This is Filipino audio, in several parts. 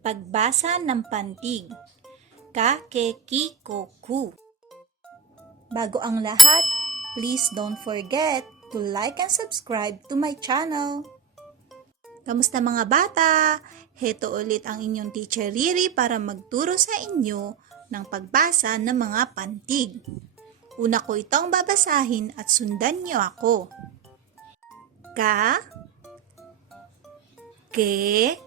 Pagbasa ng pantig. Kakekikoku. Bago ang lahat, please don't forget to like and subscribe to my channel. Kamusta mga bata? Heto ulit ang inyong teacher Riri para magturo sa inyo ng pagbasa ng mga pantig. Una ko itong babasahin at sundan niyo ako. Ka, ke,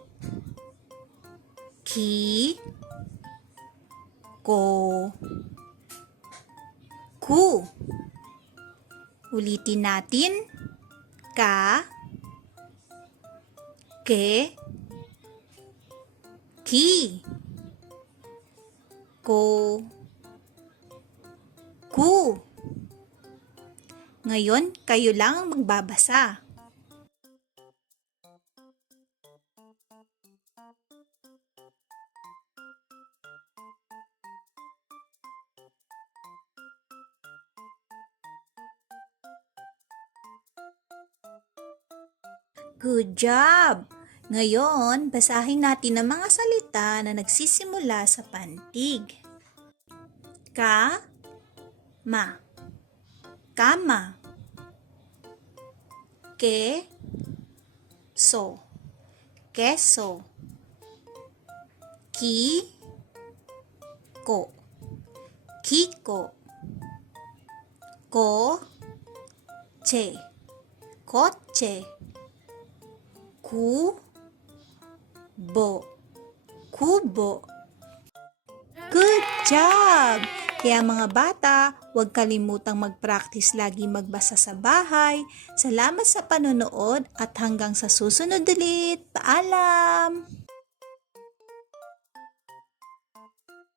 ki, ko, ku. Ulitin natin. Ka, ke, ki, ko, ku. Ngayon, kayo lang ang magbabasa. Good job! Ngayon, basahin natin ang mga salita na nagsisimula sa pantig. Ka, ma, kama. Ke, so, keso. Ki, ko, kiko. Ko, che, kotse. Ku, bo, kubo. Good job! Kaya mga bata, huwag kalimutang mag-practice lagi magbasa sa bahay. Salamat sa panonood at hanggang sa susunod ulit. Paalam!